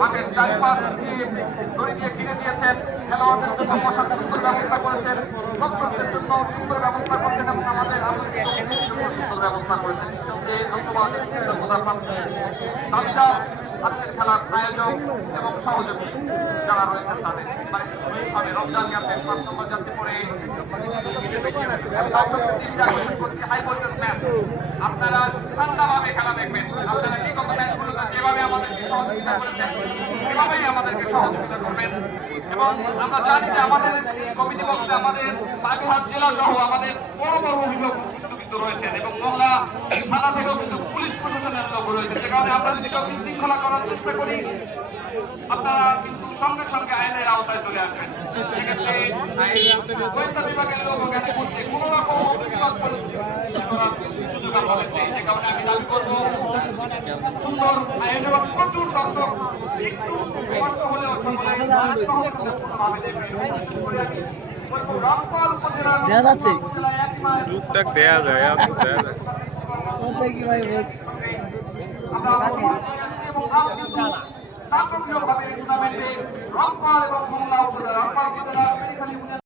মাঠের চারপাশ দিয়ে দড়ি দিয়ে ঘিরে দিয়েছেন, খেলোয়াড়দের জন্য বসার সুন্দর ব্যবস্থা করেছেন, ভক্তদের জন্য সুন্দর ব্যবস্থা করছেন এবং আমাদের সুন্দর ব্যবস্থা করেছেন। দাবিদার আজকের খেলার আয়োজক এবং সহযোগী যারা রয়েছেন তাদের আমি রমজান গ্যাপের প্রার্থনা যাতে করে আপনারা ঠান্ডাভাবে খেলা দেখবেন। আপনারা বিগত ম্যাচগুলোতে যেভাবে আমাদেরকে সহযোগিতা করেছেন সেভাবেই আমাদেরকে সহযোগিতা করবেন এবং আমরা জানি যে আমাদের কমিটি বক্সে আমাদের বাগেরহাট জেলা সহ আমাদের বড় বড় অভিযোগ রয়েছেন এবং মহলা থানা থেকেও কিন্তু পুলিশ প্রশাসনের লোক রয়েছে। যে কারণে আমরা যদি কেউ বিশৃঙ্খলা করার চেষ্টা করি আপনারা কিন্তু সঙ্গে সঙ্গে আইনের আওতায় চলে আসবেন। সেক্ষেত্রে গোয়েন্দা বিভাগের লোক ওখানে বসে কোনো রকম সুযোগ আপনাদের নেই। সে কারণে আমি দাবি করবো সুন্দর আয়োজন, প্রচুর দর্শক একটু কষ্ট হলেও দেখা যাচ্ছে টুকটাক দেয়া যায় রংপাল এবং